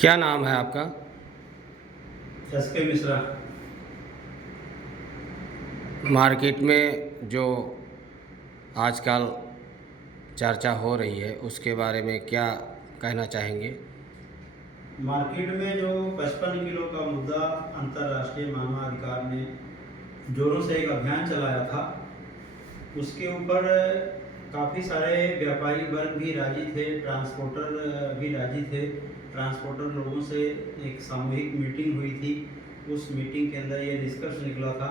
क्या नाम है आपका? एसके मिश्रा। मार्केट में जो आजकल चर्चा हो रही है उसके बारे में क्या कहना चाहेंगे? मार्केट में जो 55 किलो का मुद्दा अंतर्राष्ट्रीय मानवाधिकार ने जोरों से एक अभियान चलाया था, उसके ऊपर काफ़ी सारे व्यापारी वर्ग भी राजी थे, ट्रांसपोर्टर भी राजी थे। ट्रांसपोर्टर लोगों से एक सामूहिक मीटिंग हुई थी। उस मीटिंग के अंदर ये निष्कर्ष निकला था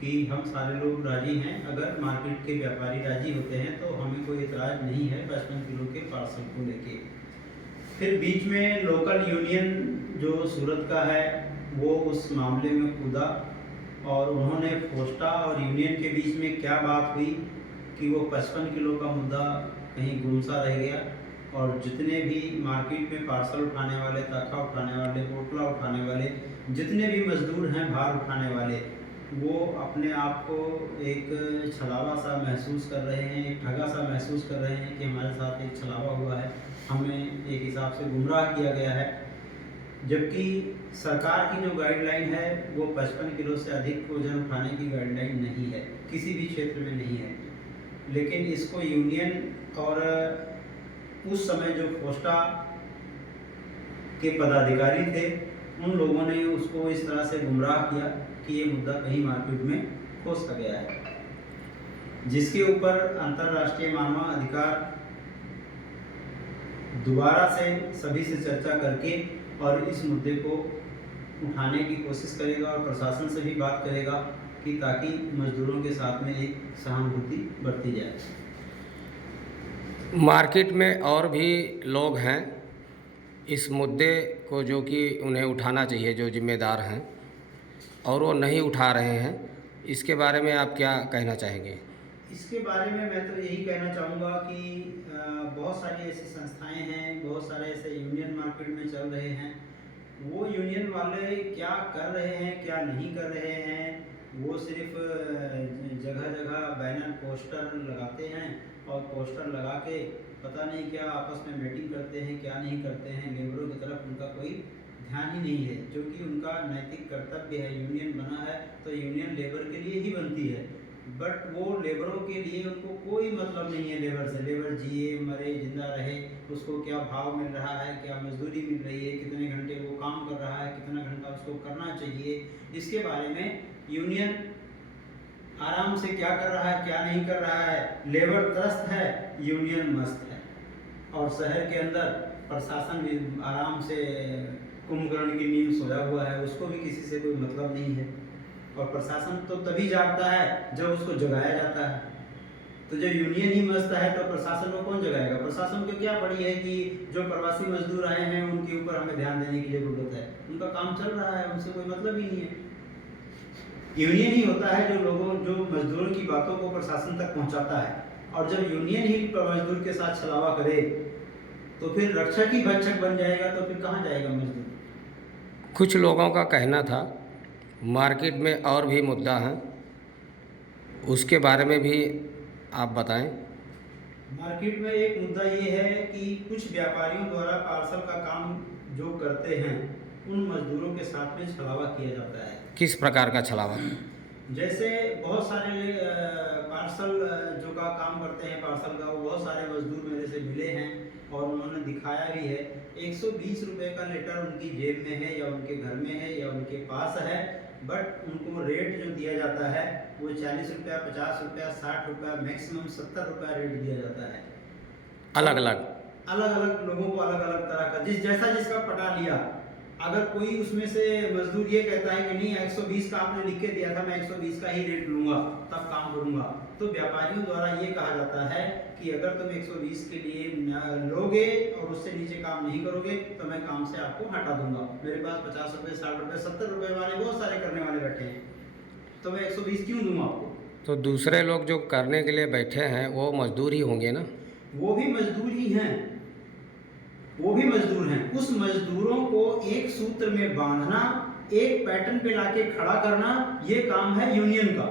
कि हम सारे लोग राजी हैं, अगर मार्केट के व्यापारी राजी होते हैं तो हमें कोई इतराज़ नहीं है 55 किलो के पार्सल को लेके। फिर बीच में लोकल यूनियन जो सूरत का है वो उस मामले में कूदा और उन्होंने फोस्टा और यूनियन के बीच में क्या बात हुई कि वो 55 किलो का मुद्दा कहीं गुमसा रह गया और जितने भी मार्केट में पार्सल उठाने वाले, तखा उठाने वाले, पोटला उठाने वाले, जितने भी मजदूर हैं भार उठाने वाले, वो अपने आप को एक छलावा सा महसूस कर रहे हैं, एक ठगा सा महसूस कर रहे हैं कि हमारे साथ एक छलावा हुआ है, हमें एक हिसाब से गुमराह किया गया है। जबकि सरकार की जो गाइडलाइन है वो 55 किलो से अधिक वजन उठाने की गाइडलाइन नहीं है, किसी भी क्षेत्र में नहीं है। लेकिन इसको यूनियन और उस समय जो फोस्टा के पदाधिकारी थे उन लोगों ने उसको इस तरह से गुमराह किया कि ये मुद्दा कहीं मार्केट में हो सा गया है, जिसके ऊपर अंतर्राष्ट्रीय मानवाधिकार दोबारा से सभी से चर्चा करके और इस मुद्दे को उठाने की कोशिश करेगा और प्रशासन से भी बात करेगा कि ताकि मजदूरों के साथ में एक सहानुभूति बरती जाए। मार्केट में और भी लोग हैं इस मुद्दे को जो कि उन्हें उठाना चाहिए, जो जिम्मेदार हैं और वो नहीं उठा रहे हैं, इसके बारे में आप क्या कहना चाहेंगे? इसके बारे में मैं तो यही कहना चाहूँगा कि बहुत सारी ऐसी संस्थाएं हैं, बहुत सारे ऐसे यूनियन मार्केट में चल रहे हैं। वो यूनियन वाले क्या कर रहे हैं, क्या नहीं कर रहे हैं, वो सिर्फ जगह जगह बैनर पोस्टर लगाते हैं और पोस्टर लगा के पता नहीं क्या आपस में मीटिंग करते हैं, क्या नहीं करते हैं। लेबरों की तरफ उनका कोई ध्यान ही नहीं है, जो कि उनका नैतिक कर्तव्य है। यूनियन बना है तो यूनियन लेबर के लिए ही बनती है, बट वो लेबरों के लिए उनको कोई मतलब नहीं है लेबर से। लेबर जिए मरे जिंदा रहे, उसको क्या भाव मिल रहा है, क्या मजदूरी मिल रही है, कितने घंटे वो काम कर रहा है, कितना घंटा उसको करना चाहिए, इसके बारे में यूनियन आराम से क्या कर रहा है, क्या नहीं कर रहा है। लेबर त्रस्त है, यूनियन मस्त है। और शहर के अंदर प्रशासन भी आराम से कुंभकर्ण की नींद सोया हुआ है, उसको भी किसी से कोई मतलब नहीं है। और प्रशासन तो तभी जागता है जब उसको जगाया जाता है। तो जब यूनियन ही मस्त है तो प्रशासन को कौन जगाएगा? प्रशासन को क्या पड़ी है कि जो प्रवासी मजदूर आए हैं उनके ऊपर हमें ध्यान देने की जरूरत है? उनका काम चल रहा है, उनसे कोई मतलब ही नहीं है। यूनियन ही होता है जो मजदूरों की बातों को प्रशासन तक पहुंचाता है। और जब यूनियन ही मजदूर के साथ छलावा करे तो फिर रक्षक ही भक्षक बन जाएगा, तो फिर कहाँ जाएगा मजदूर? कुछ लोगों का कहना था मार्केट में और भी मुद्दा हैं, उसके बारे में भी आप बताएं। मार्केट में एक मुद्दा ये है कि कुछ व्यापारियों द्वारा पार्सल का काम जो करते हैं उन मजदूरों के साथ में छलावा किया जाता है। किस प्रकार का छलावा? जैसे बहुत सारे पार्सल जो का काम करते हैं पार्सल का, वो बहुत सारे मजदूर मेरे से मिले हैं और उन्होंने दिखाया भी है। 120 रुपये का लेटर उनकी जेब में है या उनके घर में है या उनके पास है, बट उनको रेट जो दिया जाता है वो 40 रुपया, 50 रुपया, 60 रुपया, मैक्सिमम 70 रुपया रेट दिया जाता है। अलग अलग अलग अलग लोगों को अलग अलग तरह का जैसा जिसका पटा लिया। अगर कोई उसमें से मजदूर ये कहता है कि नहीं 120 का आपने लिख के दिया था, मैं 120 का ही रेट लूंगा तब काम करूंगा, तो व्यापारियों द्वारा ये कहा जाता है कि अगर तुम 120 के लिए लोगे और उससे नीचे काम नहीं करोगे तो मैं काम से आपको हटा दूंगा। मेरे पास 50 रुपये, 60 रुपये, 70 रुपये वाले बहुत सारे करने वाले बैठे हैं, तो मैं 120 क्यों दूंगा आपको? तो दूसरे लोग जो करने के लिए बैठे हैं वो मजदूर ही होंगे ना? वो भी मजदूर ही हैं, वो भी मजदूर हैं। उस मजदूरों को एक सूत्र में बांधना, एक पैटर्न पे लाके खड़ा करना, ये काम है यूनियन का।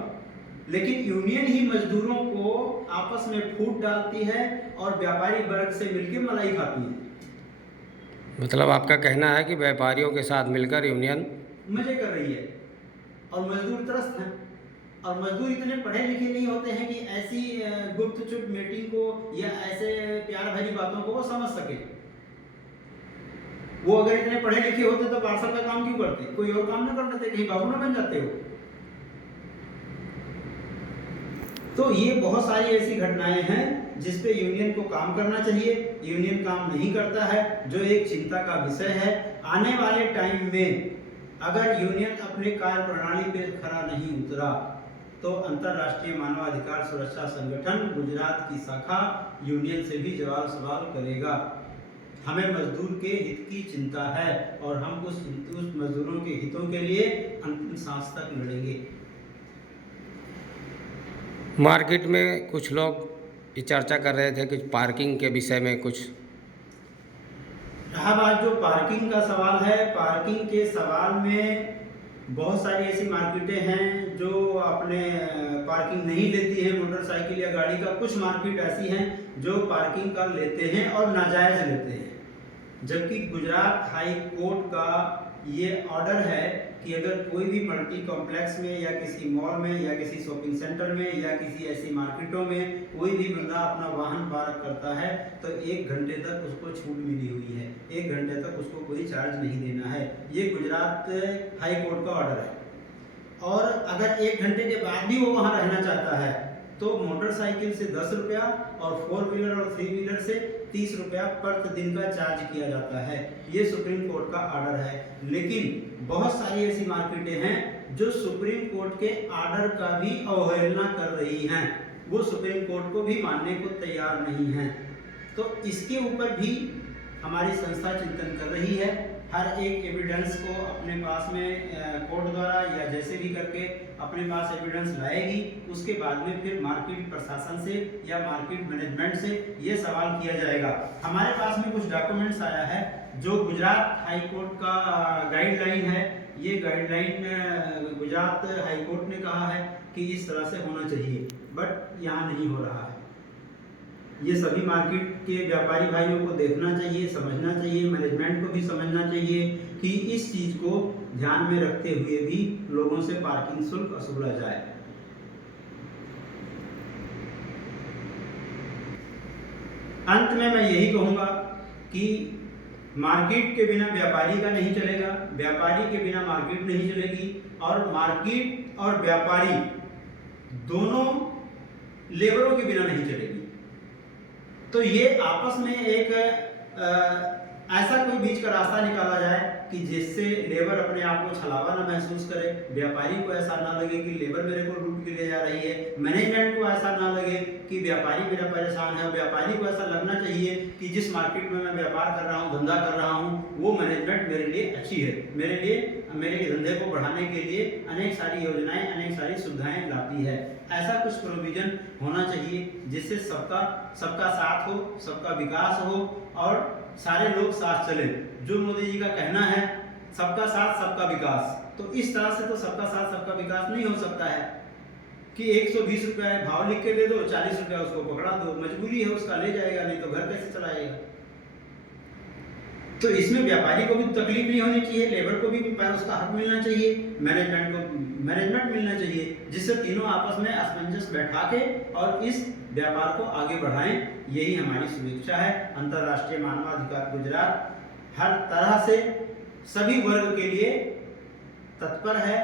लेकिन यूनियन ही मजदूरों को आपस में फूट डालती है और व्यापारी वर्ग से मिलकर मलाई खाती है। मतलब आपका कहना है कि व्यापारियों के साथ मिलकर यूनियन मजे कर रही है और मजदूर त्रस्त हैं। और मजदूर इतने पढ़े लिखे नहीं होते हैं कि ऐसी गुप्त चुप मीटिंग को या ऐसे प्यार भरी बातों को वो समझ सके। वो अगर इतने पढ़े लिखे होते तो पार्सल का काम क्यों करते, कोई और काम ना कर लेते, कहीं बाबू ना बन जाते हो। तो ये बहुत सारी ऐसी घटनाएं हैं जिस पे यूनियन को काम करना चाहिए। यूनियन काम नहीं करता है, जो एक चिंता का विषय है। आने वाले टाइम में अगर यूनियन अपने कार्य प्रणाली पे खरा नहीं उतरा तो अंतर्राष्ट्रीय मानवाधिकार सुरक्षा संगठन गुजरात की शाखा यूनियन से भी जवाब सवाल करेगा। हमें मजदूर के हित की चिंता है और हम उस मजदूरों के हितों के लिए अंतिम सांस तक लड़ेंगे। मार्केट में कुछ लोग ये चर्चा कर रहे थे कि पार्किंग के विषय में कुछ रहा बात जो पार्किंग का सवाल है। पार्किंग के सवाल में बहुत सारी ऐसी मार्केटें हैं जो अपने पार्किंग नहीं लेती है मोटरसाइकिल या गाड़ी का। कुछ मार्केट ऐसी हैं जो पार्किंग का लेते हैं और नाजायज लेते हैं। जबकि गुजरात हाई कोर्ट का ये ऑर्डर है कि अगर कोई भी मल्टी कॉम्प्लेक्स में या किसी मॉल में या किसी शॉपिंग सेंटर में या किसी ऐसी मार्केटों में कोई भी बंदा अपना वाहन पार्क करता है तो 1 घंटे तक उसको छूट मिली हुई है। 1 घंटे तक उसको कोई चार्ज नहीं देना है। ये गुजरात हाई कोर्ट का ऑर्डर है। और अगर 1 घंटे के बाद भी वो वहाँ रहना चाहता है तो मोटरसाइकिल से 10 रुपया और 4 व्हीलर और 3 व्हीलर से 30 रुपया प्रतिदिन का चार्ज किया जाता है। ये सुप्रीम कोर्ट का ऑर्डर है। लेकिन बहुत सारी ऐसी मार्केटें हैं जो सुप्रीम कोर्ट के ऑर्डर का भी अवहेलना कर रही हैं। वो सुप्रीम कोर्ट को भी मानने को तैयार नहीं हैं। तो इसके ऊपर भी हमारी संस्था चिंतन कर रही है। हर एक एविडेंस को अपने पास में कोर्ट द्वारा या जैसे भी करके अपने पास एविडेंस लाएगी। उसके बाद में फिर मार्केट प्रशासन से या मार्केट मैनेजमेंट से ये सवाल किया जाएगा। हमारे पास में कुछ डॉक्यूमेंट्स आया है जो गुजरात हाई कोर्ट का गाइडलाइन है। ये गाइडलाइन गुजरात हाई कोर्ट ने कहा है कि इस तरह से होना चाहिए, बट यहाँ नहीं हो रहा है। ये सभी मार्केट के व्यापारी भाइयों को देखना चाहिए, समझना चाहिए, मैनेजमेंट को भी समझना चाहिए कि इस चीज को ध्यान में रखते हुए भी लोगों से पार्किंग शुल्क वसूला जाए। अंत में मैं यही कहूंगा कि मार्केट के बिना व्यापारी का नहीं चलेगा, व्यापारी के बिना मार्केट नहीं चलेगी और मार्केट और व्यापारी दोनों लेबरों के बिना नहीं चलेगी। तो ये आपस में एक ऐसा कोई बीच का रास्ता निकाला जाए कि जिससे लेबर अपने आप को छलावा ना महसूस करे, व्यापारी को ऐसा ना लगे कि लेबर मेरे को लूट के ले जा रही है, मैनेजमेंट को ऐसा ना लगे कि व्यापारी मेरा परेशान है। व्यापारी को ऐसा लगना चाहिए कि जिस मार्केट में मैं व्यापार कर रहा हूँ, धंधा कर रहा हूँ, वो मैनेजमेंट मेरे लिए अच्छी है, मेरे धंधे को बढ़ाने के लिए अनेक सारी योजनाएं, अनेक सारी सुविधाएं लाती है। ऐसा कुछ प्रोविजन होना चाहिए जिससे सबका साथ हो, सबका विकास हो और सारे लोग साथ चले। जो मोदी जी का कहना है सबका साथ सबका विकास, तो इस तरह से तो सबका साथ सबका विकास नहीं हो सकता है कि 120 रुपया भाव लिख के दे दो, 40 रुपया उसको पकड़ा दो। मजबूरी है उसका, ले जाएगा, नहीं तो घर कैसे चलाएगा। तो इसमें व्यापारी को भी तकलीफ नहीं होनी चाहिए, लेबर को भी उसका हक मिलना चाहिए, मैनेजमेंट को मैनेजमेंट मिलना चाहिए, जिससे तीनों आपस में असमंजस बैठा के और इस व्यापार को आगे बढ़ाएं। यही हमारी शुभेच्छा है। अंतर्राष्ट्रीय मानवाधिकार गुजरात हर तरह से सभी वर्ग के लिए तत्पर है,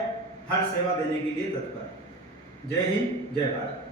हर सेवा देने के लिए तत्पर है। जय हिंद, जय भारत।